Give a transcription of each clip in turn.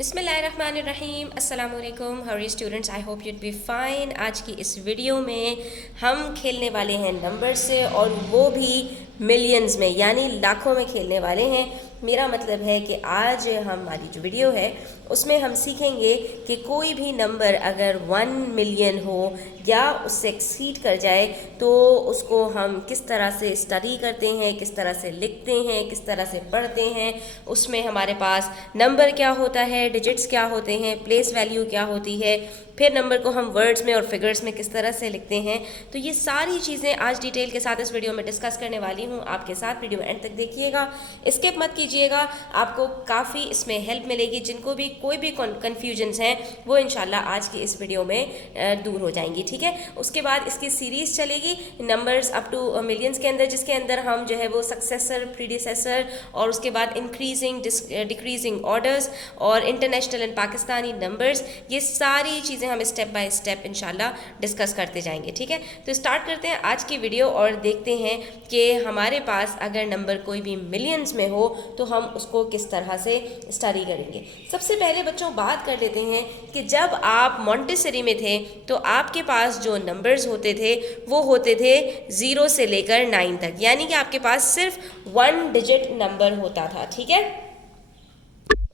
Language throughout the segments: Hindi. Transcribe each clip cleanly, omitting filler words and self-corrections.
बिस्मिल्लाहिर्रहमानिर्रहीम अस्सलाम वालेकुम हरी students, I hope you'd be fine. आज की इस वीडियो में हम खेलने वाले हैं नंबर से, और वो भी मिलियंस में, यानी लाखों में खेलने वाले हैं। मेरा मतलब है कि आज हमारी जो वीडियो है उसमें हम सीखेंगे कि कोई भी नंबर अगर 1 मिलियन हो या उससे एक्सीड कर जाए तो उसको हम किस तरह से स्टडी करते हैं, किस तरह से लिखते हैं, किस तरह से पढ़ते हैं। उसमें हमारे पास नंबर क्या होता है, डिजिट्स क्या होते हैं, प्लेस वैल्यू क्या होती है, फिर नंबर को हम वर्ड्स में और फिगर्स में किस तरह से लिखते हैं। तो ये सारी चीज़ें आज डिटेल के साथ इस वीडियो में डिस्कस करने वाली हूँ। आपके साथ वीडियो एंड तक देखिएगा, स्किप मत कीजिएगा, आपको काफ़ी इसमें हेल्प मिलेगी। जिनको भी कोई भी कन्फ्यूजन्स हैं वो इंशाल्लाह आज की इस वीडियो में दूर हो जाएंगी, ठीक है। उसके बाद इसकी सीरीज़ चलेगी नंबर्स अप टू मिलियंस के अंदर, जिसके अंदर हम जो है वो सक्सेसर, प्रीडिसेसर और उसके बाद इंक्रीजिंग डिक्रीजिंग ऑर्डर्स और इंटरनेशनल एंड पाकिस्तानी नंबर्स, ये सारी चीज़ें हम स्टेप बाय स्टेप इंशाल्लाह डिस्कस करते जाएंगे, ठीक है। तो स्टार्ट करते हैं आज की वीडियो और देखते हैं कि हमारे पास अगर नंबर कोई भी मिलियंस में हो तो हम उसको किस तरह से स्टडी करेंगे। सबसे पहले बच्चों बात कर लेते हैं कि जब आप मॉन्टेसरी में थे तो आपके पास जो नंबर्स होते थे वो होते थे 0 से लेकर 9 तक, यानी कि आपके पास सिर्फ 1 डिजिट नंबर होता था, ठीक है।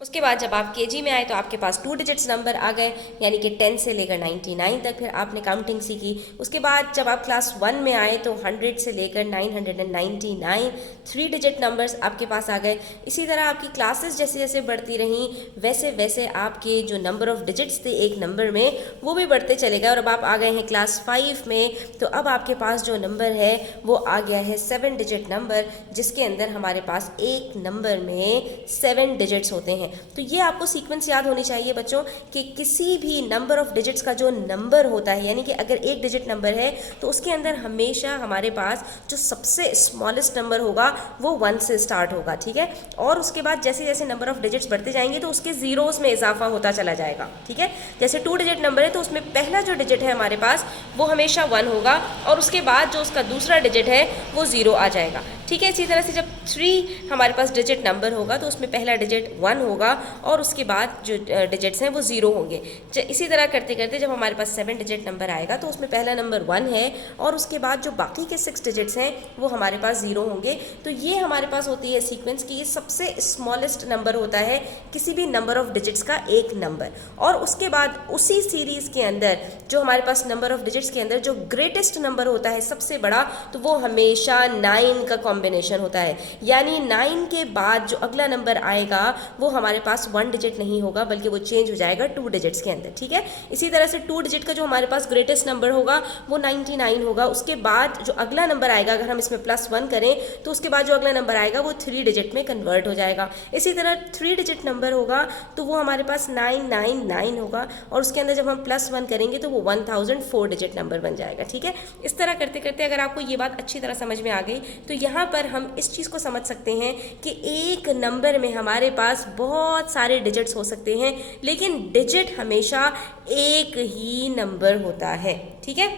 उसके बाद जब आप केजी में आए तो आपके पास 2 डिजिट्स नंबर आ गए, यानी कि 10 से लेकर 99 तक, फिर आपने काउंटिंग सीखी। उसके बाद जब आप क्लास 1 में आए तो 100 से लेकर 999 3 डिजिट नंबर्स आपके पास आ गए। इसी तरह आपकी क्लासेस जैसे जैसे बढ़ती रहीं वैसे वैसे आपके जो नंबर ऑफ डिजिट्स थे एक नंबर में वो भी बढ़ते चले गए, और अब आप आ गए हैं क्लास 5 में। तो अब आपके पास जो नंबर है वो आ गया है 7 डिजिट नंबर, जिसके अंदर हमारे पास एक नंबर में 7 डिजिट्स होते हैं। तो ये आपको सीक्वेंस याद होनी चाहिए बच्चों कि किसी भी नंबर ऑफ डिजिट्स का जो नंबर होता है, यानी कि अगर एक डिजिट नंबर है तो उसके अंदर हमेशा हमारे पास जो सबसे स्मॉलेस्ट नंबर होगा वो 1 से स्टार्ट होगा, ठीक है। और उसके बाद जैसे जैसे नंबर ऑफ डिजिट्स बढ़ते जाएंगे तो उसके जीरोस में इजाफा होता चला जाएगा, ठीक है। जैसे 2 डिजिट नंबर है तो उसमें पहला जो डिजिट है हमारे पास वो हमेशा 1 होगा, और उसके बाद जो उसका दूसरा डिजिट है वो 0 आ जाएगा, ठीक है। इसी तरह से जब 3 हमारे पास डिजिट नंबर होगा तो उसमें पहला डिजिट 1 होगा और उसके बाद जो डिजिट्स हैं वो 0 होंगे। इसी तरह करते करते जब हमारे पास 7 डिजिट नंबर आएगा तो उसमें पहला नंबर 1 है और उसके बाद जो बाकी के 6 डिजिट्स हैं वो हमारे पास 0 होंगे। तो ये हमारे पास होती है सीक्वेंस कि ये सबसे स्मॉलेस्ट नंबर होता है किसी भी नंबर ऑफ डिजिट्स का एक नंबर, और उसके बाद उसी सीरीज़ के अंदर जो हमारे पास नंबर ऑफ डिजिट्स के अंदर जो ग्रेटेस्ट नंबर होता है सबसे बड़ा, तो वो हमेशा 9 का कॉम्बिनेशन होता है। यानी 9 के बाद जो अगला नंबर आएगा वो हमारे पास 1 डिजिट नहीं होगा बल्कि वो चेंज हो जाएगा 2 डिजिट्स के अंदर, ठीक है। इसी तरह से 2 डिजिट का जो हमारे पास ग्रेटेस्ट नंबर होगा वो 99 होगा। उसके बाद जो अगला नंबर आएगा, अगर हम इसमें +1 करें तो उसके बाद जो अगला नंबर आएगा वो 3 डिजिट में कन्वर्ट हो जाएगा। इसी तरह 3 डिजिट नंबर होगा तो वो हमारे पास 999 होगा, और उसके अंदर जब हम +1 करेंगे तो वो 1004 डिजिट नंबर बन जाएगा, ठीक है। इस तरह करते करते अगर आपको ये बात अच्छी तरह समझ में आ गई तो यहाँ पर हम इस चीज़ को समझ सकते हैं कि एक नंबर में हमारे पास बहुत सारे डिजिट्स हो सकते हैं, लेकिन डिजिट हमेशा एक ही नंबर होता है, ठीक है।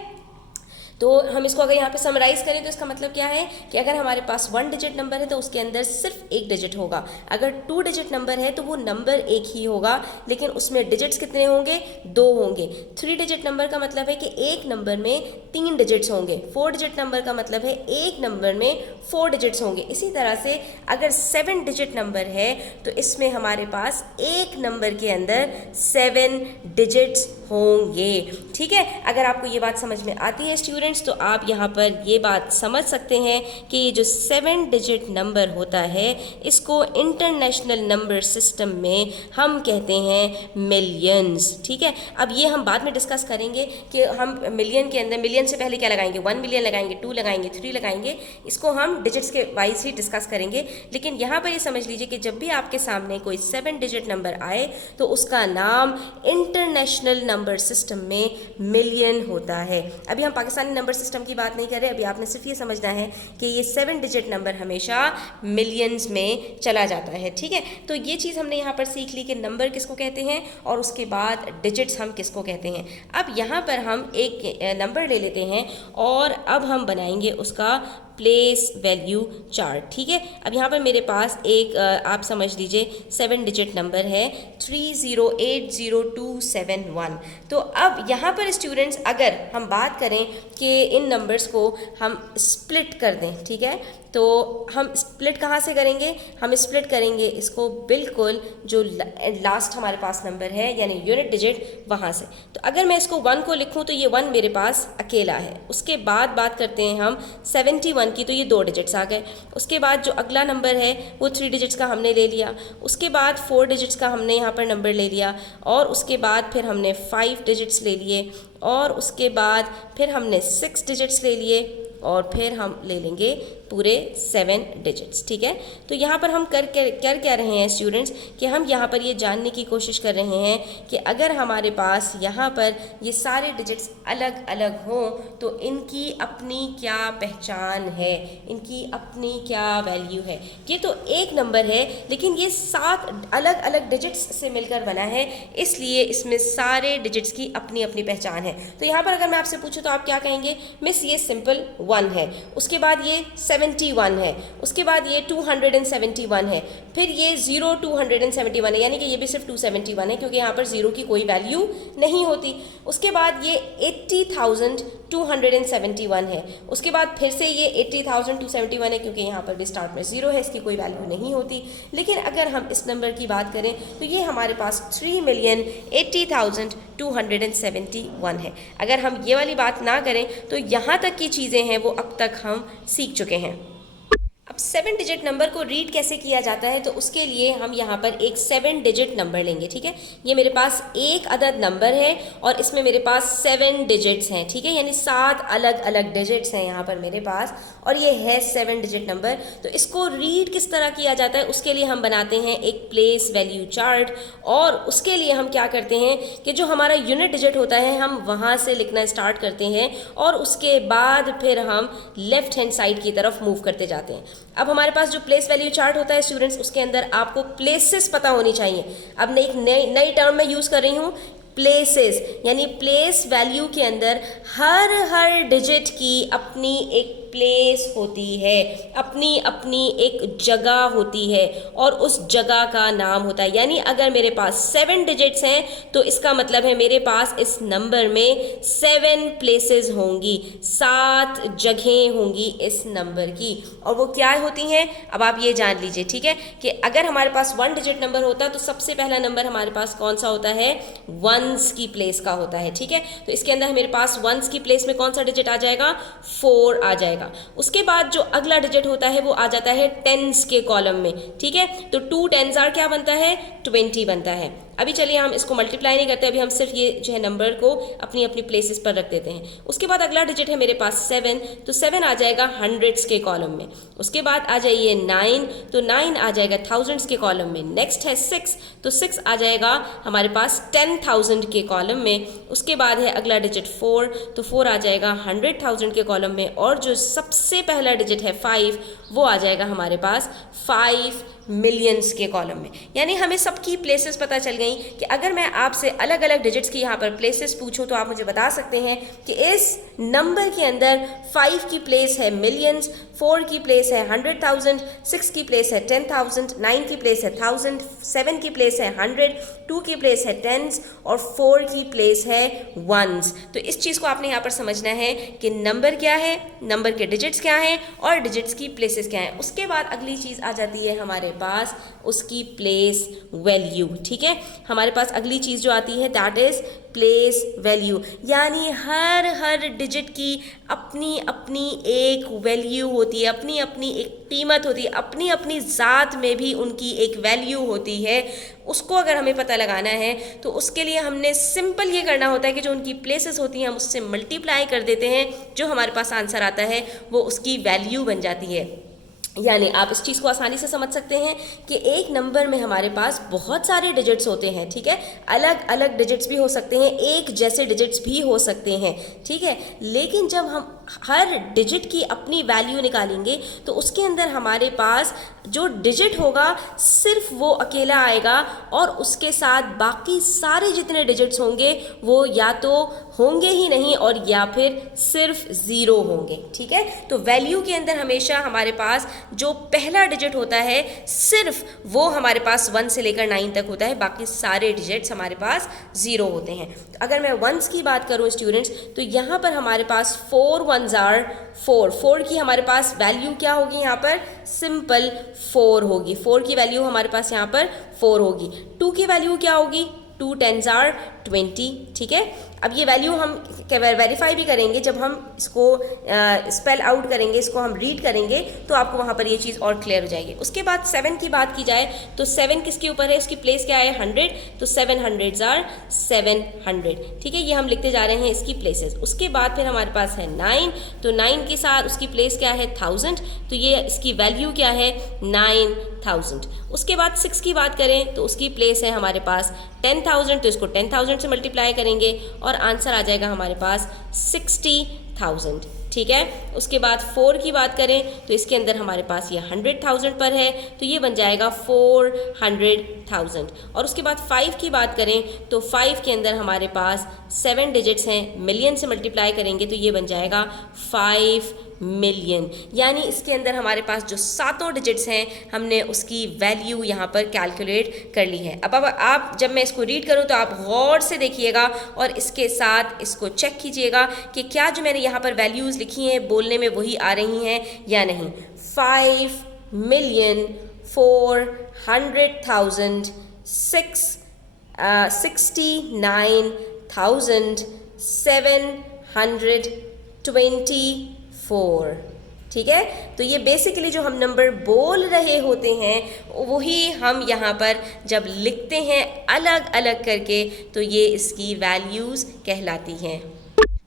तो हम इसको अगर यहाँ पे समराइज़ करें तो इसका मतलब क्या है कि अगर हमारे पास 1 डिजिट नंबर है तो उसके अंदर सिर्फ एक डिजिट होगा। अगर 2 डिजिट नंबर है तो वो नंबर एक ही होगा, लेकिन उसमें डिजिट्स कितने होंगे? 2 होंगे। 3 डिजिट नंबर का मतलब है कि एक नंबर में 3 डिजिट्स होंगे। 4 डिजिट नंबर का मतलब है एक नंबर में 4 डिजिट्स होंगे। इसी तरह से अगर 7 डिजिट नंबर है तो इसमें हमारे पास एक नंबर के अंदर 7 डिजिट्स होंगे, ठीक है। अगर आपको ये बात समझ में आती है स्टूडेंट तो आप यहाँ पर ये बात समझ सकते हैं कि ये जो 7 डिजिट नंबर होता है इसको इंटरनेशनल नंबर सिस्टम में हम कहते हैं मिलियंस, ठीक है। अब ये हम बाद में डिस्कस करेंगे कि हम मिलियन के अंदर, मिलियन से पहले क्या लगाएंगे, 1 मिलियन लगाएंगे, 2 लगाएंगे, 3 लगाएंगे, इसको हम डिजिट्स के वाइज ही डिस्कस करेंगे। लेकिन यहाँ पर ये समझ लीजिए कि जब भी आपके सामने कोई 7 डिजिट नंबर आए तो उसका नाम इंटरनेशनल नंबर सिस्टम में मिलियन होता है। अभी हम पाकिस्तानी नंबर सिस्टम की बात नहीं कर रहे, अभी आपने सिर्फ ये समझना है कि ये 7 डिजिट नंबर हमेशा मिलियंस में चला जाता है, ठीक है। तो ये चीज़ हमने यहाँ पर सीख ली कि नंबर किसको कहते हैं और उसके बाद डिजिट्स हम किसको कहते हैं। अब यहाँ पर हम एक नंबर ले लेते हैं और अब हम बनाएंगे उसका प्लेस वैल्यू चार्ट। ठीक है, अब यहाँ पर मेरे पास एक आप समझ लीजिए 7 डिजिट नंबर है 3080271। तो अब यहाँ पर स्टूडेंट्स अगर हम बात करें कि इन नंबर्स को हम स्प्लिट कर दें, ठीक है, तो हम स्प्लिट कहाँ से करेंगे? हम स्प्लिट करेंगे इसको बिल्कुल जो लास्ट हमारे पास नंबर है यानी यूनिट डिजिट वहाँ से। तो अगर मैं इसको 1 को लिखूँ तो ये 1 मेरे पास अकेला है। उसके बाद बात करते हैं हम 71 की, तो ये 2 डिजिट्स आ गए। उसके बाद जो अगला नंबर है वो 3 डिजिट्स का हमने ले लिया। उसके बाद 4 डिजिट्स का हमने यहाँ पर नंबर ले लिया और उसके बाद फिर हमने 5 डिजिट्स ले लिए और उसके बाद फिर हमने 6 डिजिट्स ले लिए और फिर हम ले लेंगे पूरे 7 डिजिट्स। ठीक है, तो यहाँ पर हम कर क्या रहे हैं स्टूडेंट्स कि हम यहाँ पर ये जानने की कोशिश कर रहे हैं कि अगर हमारे पास यहाँ पर ये सारे डिजिट्स अलग अलग हों तो इनकी अपनी क्या पहचान है, इनकी अपनी क्या वैल्यू है। ये तो एक नंबर है लेकिन ये 7 अलग अलग डिजिट्स से मिलकर बना है, इसलिए इसमें सारे डिजिट्स की अपनी अपनी पहचान है। तो यहाँ पर अगर मैं आपसे पूछूँ तो आप क्या कहेंगे? मिस ये सिंपल 1 है, उसके बाद ये 71 है, उसके बाद ये 271 है, फिर ये 271 है, यानी कि ये भी सिर्फ 271 है क्योंकि यहाँ पर 0 की कोई वैल्यू नहीं होती। उसके बाद ये 80,271 है, उसके बाद फिर से ये 80,271 है क्योंकि यहाँ पर भी स्टार्ट में 0 है, इसकी कोई वैल्यू नहीं होती। लेकिन अगर हम इस नंबर की बात करें तो ये हमारे पास 3,80,271 है। अगर हम ये वाली बात ना करें तो यहाँ तक की चीज़ें हैं वो अब तक हम सीख चुके हैं। अब 7 डिजिट नंबर को रीड कैसे किया जाता है तो उसके लिए हम यहाँ पर एक 7 डिजिट नंबर लेंगे। ठीक है, ये मेरे पास एक अदद नंबर है और इसमें मेरे पास 7 डिजिट्स हैं। ठीक है, यानी 7 अलग अलग डिजिट्स हैं यहाँ पर मेरे पास और ये है 7 डिजिट नंबर। तो इसको रीड किस तरह किया जाता है उसके लिए हम बनाते हैं एक प्लेस वैल्यू चार्ट और उसके लिए हम क्या करते हैं कि जो हमारा यूनिट डिजिट होता है हम वहाँ से लिखना स्टार्ट करते हैं और उसके बाद फिर हम लेफ्ट हैंड साइड की तरफ मूव करते जाते हैं। अब हमारे पास जो प्लेस वैल्यू चार्ट होता है स्टूडेंट्स उसके अंदर आपको प्लेसेस पता होनी चाहिए। अब मैं एक नई टर्म में यूज़ कर रही हूँ प्लेसेस, यानी प्लेस वैल्यू के अंदर हर डिजिट की अपनी एक प्लेस होती है, अपनी अपनी एक जगह होती है और उस जगह का नाम होता है। यानी अगर मेरे पास 7 डिजिट्स हैं तो इसका मतलब है मेरे पास इस नंबर में 7 प्लेसेस होंगी, 7 जगहें होंगी इस नंबर की। और वो क्या होती हैं अब आप ये जान लीजिए। ठीक है, कि अगर हमारे पास 1 डिजिट नंबर होता तो सबसे पहला नंबर हमारे पास कौन सा होता है? 1s की प्लेस का होता है। ठीक है, तो इसके अंदर मेरे पास 1s की प्लेस में कौन सा डिजिट आ जाएगा? 4 आ जाएगा। उसके बाद जो अगला डिजिट होता है वो आ जाता है 10s के कॉलम में। ठीक है, तो 2 10s आर क्या बनता है? 20 बनता है। अभी चलिए हम इसको मल्टीप्लाई नहीं करते, अभी हम सिर्फ ये जो है नंबर को अपनी अपनी प्लेसेस पर रख देते हैं। उसके बाद अगला डिजिट है मेरे पास 7, तो 7 आ जाएगा 100s के कॉलम में। उसके बाद आ जाइए 9, तो 9 आ जाएगा 1000s के कॉलम में। नेक्स्ट है 6, तो 6 आ जाएगा हमारे पास 10,000 के कॉलम में। उसके बाद है अगला डिजिट 4, तो 4 आ जाएगा 100,000 के कॉलम में। और जो सबसे पहला डिजिट है 5, वो आ जाएगा हमारे पास 5 मिलियंस के कॉलम में। यानी हमें सबकी प्लेसेस पता चल गई कि अगर मैं आपसे अलग अलग डिजिट्स की यहाँ पर प्लेसेस पूछूं तो आप मुझे बता सकते हैं कि इस नंबर के अंदर 5 की प्लेस है मिलियंस, 4 की प्लेस है 100,000, 6 की प्लेस है 10,000, 9 की प्लेस है 1000, 7 की प्लेस है 100, 2 की प्लेस है 10s और 4 की प्लेस है 1s। तो इस चीज़ को आपने यहाँ पर समझना है कि नंबर क्या है, नंबर के डिजिट्स क्या हैं और डिजिट्स की प्लेसेस क्या हैं। उसके बाद अगली चीज़ आ जाती है हमारे पास उसकी प्लेस वैल्यू। ठीक है, हमारे पास अगली चीज़ जो आती है दैट इज़ प्लेस वैल्यू, यानी हर डिजिट की अपनी अपनी एक वैल्यू होती है, अपनी अपनी एक कीमत होती है, अपनी अपनी ज़ात में भी उनकी एक वैल्यू होती है। उसको अगर हमें पता लगाना है तो उसके लिए हमने सिंपल ये करना होता है कि जो उनकी प्लेसेस होती हैं हम उससे मल्टीप्लाई कर देते हैं, जो हमारे पास आंसर आता है वो उसकी वैल्यू बन जाती है। यानी आप इस चीज़ को आसानी से समझ सकते हैं कि एक नंबर में हमारे पास बहुत सारे डिजिट्स होते हैं। ठीक है, अलग अलग डिजिट्स भी हो सकते हैं, एक जैसे डिजिट्स भी हो सकते हैं। ठीक है, लेकिन जब हम हर डिजिट की अपनी वैल्यू निकालेंगे तो उसके अंदर हमारे पास जो डिजिट होगा सिर्फ वो अकेला आएगा और उसके साथ बाकी सारे जितने डिजिट्स होंगे वो या तो होंगे ही नहीं और या फिर सिर्फ ज़ीरो होंगे। ठीक है, तो वैल्यू के अंदर हमेशा हमारे पास जो पहला डिजिट होता है सिर्फ वो हमारे पास 1 से लेकर 9 तक होता है, बाकी सारे डिजिट्स हमारे पास ज़ीरो होते हैं। तो अगर मैं वंस की बात करूं स्टूडेंट्स, तो यहाँ पर हमारे पास 4 1s are 4 की हमारे पास वैल्यू क्या होगी, यहाँ पर सिंपल 4 होगी। 4 की वैल्यू हमारे पास यहाँ पर 4 होगी। 2 की वैल्यू क्या होगी, 2 10s are 20। ठीक है, अब ये वैल्यू हम वेरीफाई भी करेंगे जब हम इसको स्पेल आउट करेंगे, इसको हम रीड करेंगे तो आपको वहाँ पर ये चीज़ और क्लियर हो जाएगी। उसके बाद 7 की बात की जाए तो 7 किसके ऊपर है, इसकी प्लेस क्या है 100, तो 7 100s are 700। ठीक है, ये हम लिखते जा रहे हैं इसकी प्लेसेस। उसके बाद फिर हमारे पास है 9, तो 9 के साथ उसकी प्लेस क्या है 1000, तो ये इसकी वैल्यू क्या है 9000। उसके बाद 6 की बात करें तो उसकी प्लेस है हमारे पास 10,000, तो इसको 10,000 से मल्टीप्लाई करेंगे और आंसर आ जाएगा हमारे पास 60,000। ठीक है, उसके बाद 4 की बात करें तो इसके अंदर हमारे पास ये 100,000 पर है, तो ये बन जाएगा 400,000। और उसके बाद 5 की बात करें तो 5 के अंदर हमारे पास 7 डिजिट्स हैं, मिलियन से मल्टीप्लाई करेंगे तो ये बन जाएगा 5 मिलियन। यानी इसके अंदर हमारे पास जो 7 डिजिट्स हैं हमने उसकी वैल्यू यहाँ पर कैलकुलेट कर ली है। अब आप जब मैं इसको रीड करूँ तो आप गौर से देखिएगा और इसके साथ इसको चेक कीजिएगा कि क्या जो मैंने यहाँ पर वैल्यूज़ लिखी हैं बोलने में वही आ रही हैं या नहीं। 5,400,000 69,724। ठीक है, तो ये बेसिकली जो हम नंबर बोल रहे होते हैं वही हम यहाँ पर जब लिखते हैं अलग अलग करके तो ये इसकी वैल्यूज़ कहलाती हैं।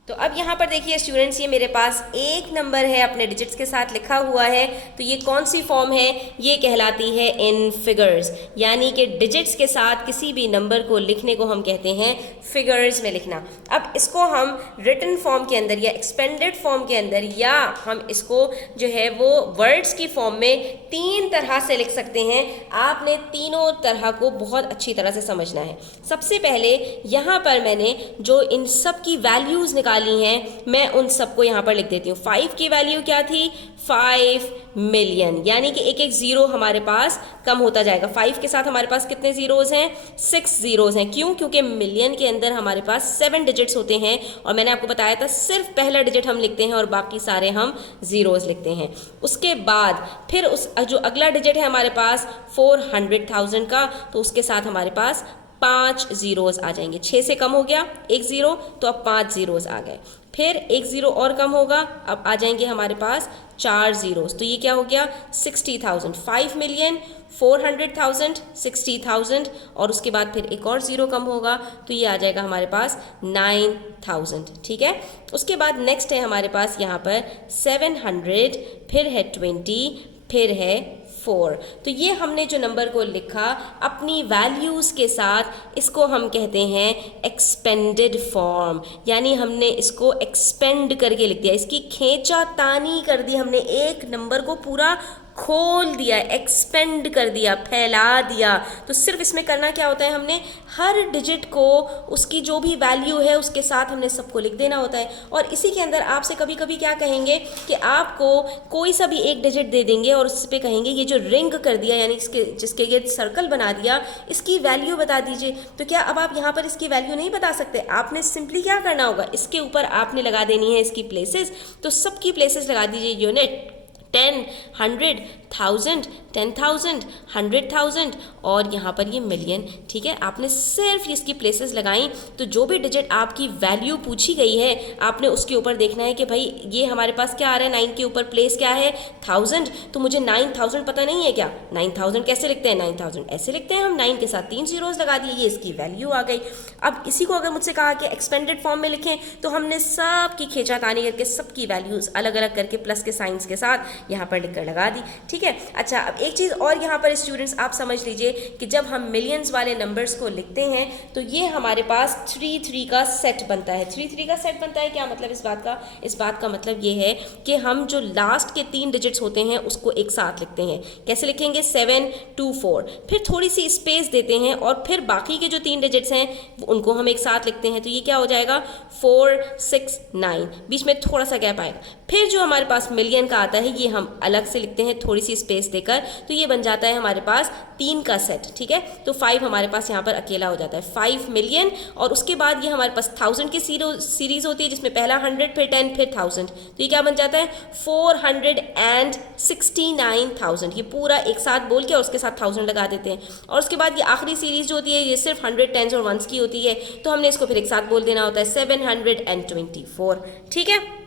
तो अब यहाँ पर देखिए स्टूडेंट्स, ये मेरे पास एक नंबर है अपने डिजिट्स के साथ लिखा हुआ है, तो ये कौन सी फॉर्म है, ये कहलाती है इन फिगर्स। यानी कि डिजिट्स के साथ किसी भी नंबर को लिखने को हम कहते हैं फिगर्स में लिखना। अब इसको हम रिटन फॉर्म के अंदर या एक्सपेंडेड फॉर्म के अंदर या हम इसको जो है वो वर्ड्स की फॉर्म में 3 तरह से लिख सकते हैं। आपने तीनों तरह को बहुत अच्छी तरह से समझना है। सबसे पहले यहाँ पर मैंने जो इन सब की वैल्यूज़ निकाली हैं मैं उन सबको यहाँ पर लिख देती हूँ। 5 की वैल्यू क्या थी, 5 मिलियन, यानी कि एक एक ज़ीरो हमारे पास कम होता जाएगा। 5 के साथ हमारे पास कितने ज़ीरोज़ हैं, 6 ज़ीरोज़ हैं। क्यों, क्योंकि मिलियन के अंदर हमारे पास 7 डिजिट्स होते हैं और मैंने आपको बताया था सिर्फ पहला डिजिट हम लिखते हैं और बाकी सारे हम ज़ीरोज़ लिखते हैं। उसके बाद फिर उस जो अगला डिजिट है हमारे पास 400,000 का, तो उसके साथ हमारे पास 5 ज़ीरोज़ आ जाएंगे। 6 से कम हो गया 1 ज़ीरो, तो अब 5 ज़ीरोज़ आ गए। फिर 1 ज़ीरो और कम होगा, अब आ जाएंगे हमारे पास 4 ज़ीरोज़, तो ये क्या हो गया 60,000। 5 मिलियन 400,000 60,000 और उसके बाद फिर एक और ज़ीरो कम होगा तो ये आ जाएगा हमारे पास 9,000। ठीक है, उसके बाद नेक्स्ट है हमारे पास यहाँ पर 700, फिर है 20, फिर है 4। तो ये हमने जो नंबर को लिखा अपनी वैल्यूज़ के साथ, इसको हम कहते हैं एक्सपेंडेड फॉर्म। यानी हमने इसको एक्सपेंड करके लिख दिया, इसकी खींचातानी कर दी हमने, एक नंबर को पूरा खोल दिया, एक्सपेंड कर दिया, फैला दिया। तो सिर्फ इसमें करना क्या होता है, हमने हर डिजिट को उसकी जो भी वैल्यू है उसके साथ हमने सबको लिख देना होता है। और इसी के अंदर आपसे कभी कभी क्या कहेंगे कि आपको कोई सा भी एक डिजिट दे देंगे और उस पर कहेंगे ये जो रिंग कर दिया यानी इसके जिसके ये सर्कल बना दिया इसकी वैल्यू बता दीजिए। तो क्या अब आप यहाँ पर इसकी वैल्यू नहीं बता सकते? आपने सिंपली क्या करना होगा, इसके ऊपर आपने लगा देनी है इसकी प्लेसेस। तो सबकी प्लेसेस लगा दीजिए, यूनिट 10, 100, 1000, 10,000, 100,000 और यहाँ पर ये मिलियन। ठीक है, आपने सिर्फ इसकी प्लेसेस लगाई तो जो भी डिजिट आपकी वैल्यू पूछी गई है आपने उसके ऊपर देखना है कि भाई ये हमारे पास क्या आ रहा है, 9 के ऊपर प्लेस क्या है 1000, तो मुझे 9,000 पता नहीं है क्या। 9,000 कैसे लिखते हैं, 9,000 ऐसे लिखते हैं हम, 9 के साथ 3 ज़ीरोज़ लगा दिए, ये इसकी वैल्यू आ गई। अब इसी को अगर मुझसे कहा कि एक्सपेंडेड फॉर्म में लिखें तो हमने सब की खींचातानी करके सबकी वैल्यूज़ अलग अलग करके प्लस के साइंस के साथ यहाँ पर लिखकर लगा दी। ठीक ठीक है। अच्छा, अब एक चीज़ और यहाँ पर स्टूडेंट्स आप समझ लीजिए कि जब हम मिलियंस वाले नंबर्स को लिखते हैं तो ये हमारे पास 3 का सेट बनता है। 3 का सेट बनता है, क्या मतलब इस बात का? इस बात का मतलब ये है कि हम जो लास्ट के 3 डिजिट्स होते हैं उसको एक साथ लिखते हैं। कैसे लिखेंगे? 7 2 4, फिर थोड़ी सी स्पेस देते हैं और फिर बाकी के जो 3 डिजिट्स हैं उनको हम एक साथ लिखते हैं। तो ये क्या हो जाएगा? 4 6 9, बीच में थोड़ा सा गैप आएगा। फिर जो हमारे पास मिलियन का आता है ये हम अलग से लिखते हैं थोड़ी सी स्पेस देकर, तो ये बन जाता है हमारे पास 3 का सेट, ठीक है। तो 5 हमारे पास यहाँ पर अकेला हो जाता है, 5 मिलियन। और उसके बाद ये हमारे पास 1000 की सीरीज होती है जिसमें पहला 100 फिर 10 फिर 1000, तो ये क्या बन जाता है? 469,000। ये पूरा एक साथ बोल के और उसके साथ 1000 लगा देते हैं। और उसके बाद ये आखिरी सीरीज जो होती है ये सिर्फ 100 10s और 1s की होती है, तो हमने इसको फिर एक साथ बोल देना होता है 724, ठीक है।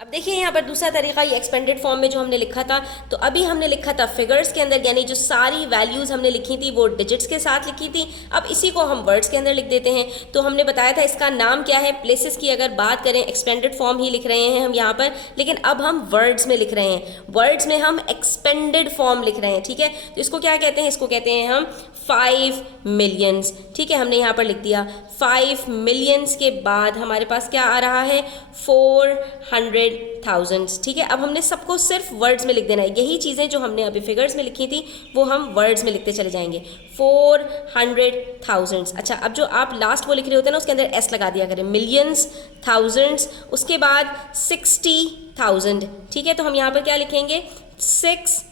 अब देखिए यहाँ पर दूसरा तरीका, ये एक्सपेंडेड फॉर्म में जो हमने लिखा था, तो अभी हमने लिखा था फिगर्स के अंदर, यानी जो सारी वैल्यूज़ हमने लिखी थी वो डिजिट्स के साथ लिखी थी। अब इसी को हम वर्ड्स के अंदर लिख देते हैं। तो हमने बताया था इसका नाम क्या है। प्लेसेस की अगर बात करें एक्सपेंडेड फॉर्म ही लिख रहे हैं हम यहाँ पर, लेकिन अब हम वर्ड्स में लिख रहे हैं। वर्ड्स में हम एक्सपेंडेड फॉर्म लिख रहे हैं, ठीक है। तो इसको क्या कहते हैं? इसको कहते हैं हम 5 मिलियंस, ठीक है। हमने यहाँ पर लिख दिया 5 मिलियंस के बाद हमारे पास क्या आ रहा है? 400,000, ठीक है। अब हमने सबको सिर्फ वर्ड्स में लिख देना है। यही चीज़ें जो हमने अभी फिगर्स में लिखी थी वो हम वर्ड्स में लिखते चले जाएंगे, 400,000। अच्छा, अब जो आप लास्ट वो लिख रहे होते हैं ना उसके अंदर एस लगा दिया करें, मिलियंस, थाउजेंड्स, उसके बाद 60,000, ठीक है। तो हम यहाँ पर क्या लिखेंगे? 6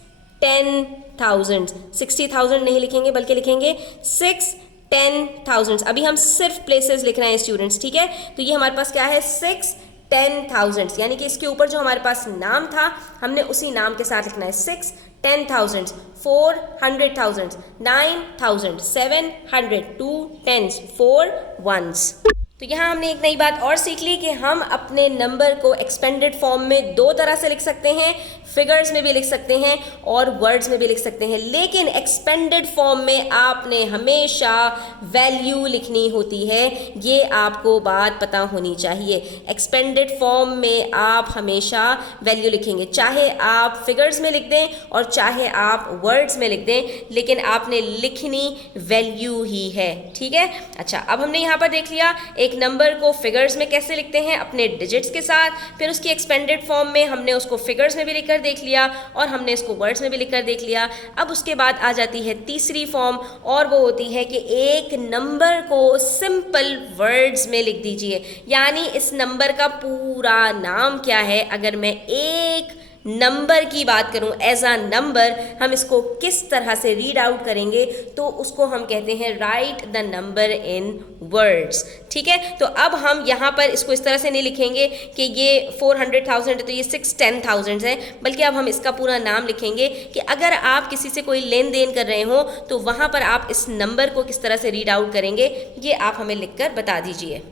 10,000, 60,000 नहीं लिखेंगे बल्कि लिखेंगे 6 10,000। अभी हम सिर्फ प्लेसेस लिख रहे हैं स्टूडेंट्स, ठीक है। तो ये हमारे पास क्या है? 6 10,000, यानी कि इसके ऊपर जो हमारे पास नाम था हमने उसी नाम के साथ लिखना है। 6 10,000, 400,000, 9,000, 700, 2 10s, 4 1s। तो यहाँ हमने एक नई बात और सीख ली कि हम अपने नंबर को एक्सपेंडेड फॉर्म में 2 तरह से लिख सकते हैं, फिगर्स में भी लिख सकते हैं और वर्ड्स में भी लिख सकते हैं। लेकिन एक्सपेंडेड फॉर्म में आपने हमेशा वैल्यू लिखनी होती है, ये आपको बात पता होनी चाहिए। एक्सपेंडेड फॉर्म में आप हमेशा वैल्यू लिखेंगे, चाहे आप फिगर्स में लिख दें और चाहे आप वर्ड्स में लिख दें, लेकिन आपने लिखनी वैल्यू ही है, ठीक है। अच्छा, अब हमने यहाँ पर देख लिया एक नंबर को फिगर्स में कैसे लिखते हैं, अपने डिजिट्स के साथ। फिर उसकी एक्सपेंडेड फॉर्म में हमने उसको फिगर्स में भी लिखकर देख लिया और हमने इसको वर्ड्स में भी लिखकर देख लिया। अब उसके बाद आ जाती है तीसरी फॉर्म, और वो होती है कि एक नंबर को सिंपल वर्ड्स में लिख दीजिए। यानी इस नंबर का पूरा नाम क्या है, अगर मैं एक नंबर की बात करूं एज अ नंबर, हम इसको किस तरह से रीड आउट करेंगे, तो उसको हम कहते हैं right the number in words, ठीक है। तो अब हम यहाँ पर इसको इस तरह से नहीं लिखेंगे कि ये 400,000 है तो ये 6 10,000 है, बल्कि अब हम इसका पूरा नाम लिखेंगे कि अगर आप किसी से कोई लेन देन कर रहे हो तो वहाँ पर आप इस नंबर को किस तरह से रीड आउट करेंगे, ये आप हमें लिखकर बता दीजिए।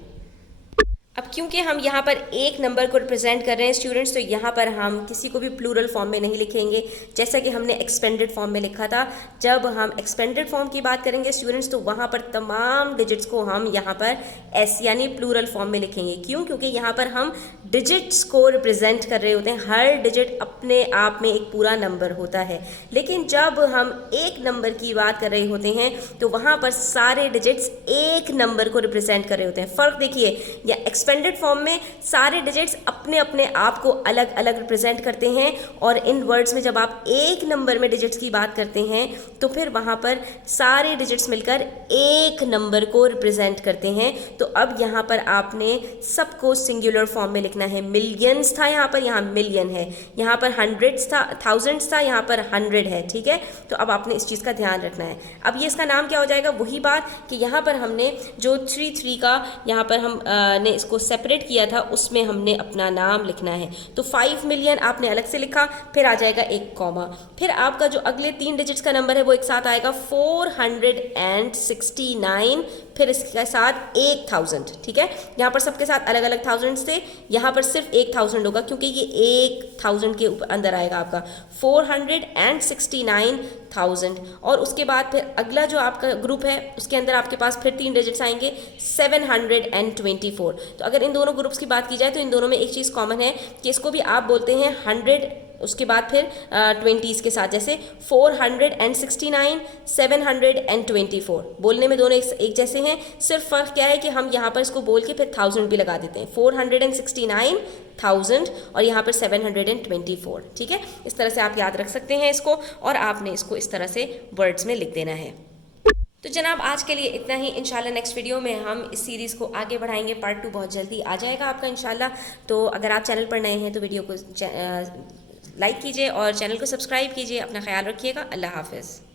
अब क्योंकि हम यहाँ पर एक नंबर को रिप्रेजेंट कर रहे हैं स्टूडेंट्स, तो यहाँ पर हम किसी को भी प्लूरल फॉर्म में नहीं लिखेंगे, जैसा कि हमने एक्सपेंडेड फॉर्म में लिखा था। जब हम एक्सपेंडेड फॉर्म की बात करेंगे स्टूडेंट्स, तो वहाँ पर तमाम डिजिट्स को हम यहाँ पर एस यानी प्लूरल फॉर्म में लिखेंगे। क्यों? क्योंकि यहाँ पर हम डिजिट्स को रिप्रेजेंट कर रहे होते हैं। हर डिजिट अपने आप में एक पूरा नंबर होता है, लेकिन जब हम एक नंबर की बात कर रहे होते हैं तो वहाँ पर सारे डिजिट्स एक नंबर को रिप्रेजेंट कर रहे होते हैं। फ़र्क देखिए, या एक्सपेंडेड फॉर्म में सारे डिजिट्स अपने अपने आप को अलग अलग रिप्रेजेंट करते हैं, और इन वर्ड्स में जब आप एक नंबर में डिजिट्स की बात करते हैं तो फिर वहाँ पर सारे डिजिट्स मिलकर एक नंबर को रिप्रेजेंट करते हैं। तो अब यहाँ पर आपने सबको सिंगुलर फॉर्म में लिखना है। मिलियंस था यहाँ पर, यहाँ मिलियन है, यहाँ पर हंड्रेड्स था, थाउजेंड्स था, यहाँ पर 100 है, ठीक है। तो अब आपने इस चीज़ का ध्यान रखना है। अब ये इसका नाम क्या हो जाएगा, वही बात कि यहाँ पर हमने जो 3 का यहाँ पर हम ने इसको सेपरेट किया था उसमें हमने अपना नाम लिखना है। तो 5 मिलियन आपने अलग से लिखा, फिर आ जाएगा एक कॉमा, फिर आपका जो अगले 3 डिजिट्स का नंबर है वो एक साथ आएगा 469, फिर इसके साथ 1000, ठीक है। यहाँ पर सबके साथ अलग अलग थाउजेंड्स थे, यहाँ पर सिर्फ 1000 होगा क्योंकि ये 1000 के ऊपर अंदर आएगा आपका 469,000। और उसके बाद फिर अगला जो आपका ग्रुप है उसके अंदर आपके पास फिर 3 डिजिट्स आएंगे 724। तो अगर इन दोनों ग्रुप्स की बात की जाए तो इन दोनों में एक चीज़ कॉमन है कि इसको भी आप बोलते हैं 100 उसके बाद फिर 20s के साथ, जैसे 469, 724। बोलने में दोनों एक जैसे हैं, सिर्फ फ़र्क क्या है कि हम यहाँ पर इसको बोल के फिर 1000 भी लगा देते हैं। 469 1000 और यहाँ पर 724। ठीक है, इस तरह से आप याद रख सकते हैं इसको, और आपने इसको इस तरह से वर्ड्स में लिख देना है। तो जनाब आज के लिए इतना ही। इंशाल्लाह नेक्स्ट वीडियो में हम इस सीरीज़ को आगे बढ़ाएंगे। पार्ट 2 बहुत जल्दी आ जाएगा आपका इंशाल्लाह। तो अगर आप चैनल पर नए हैं तो वीडियो को लाइक कीजिए और चैनल को सब्सक्राइब कीजिए। अपना ख्याल रखिएगा। अल्लाह हाफ़िज़।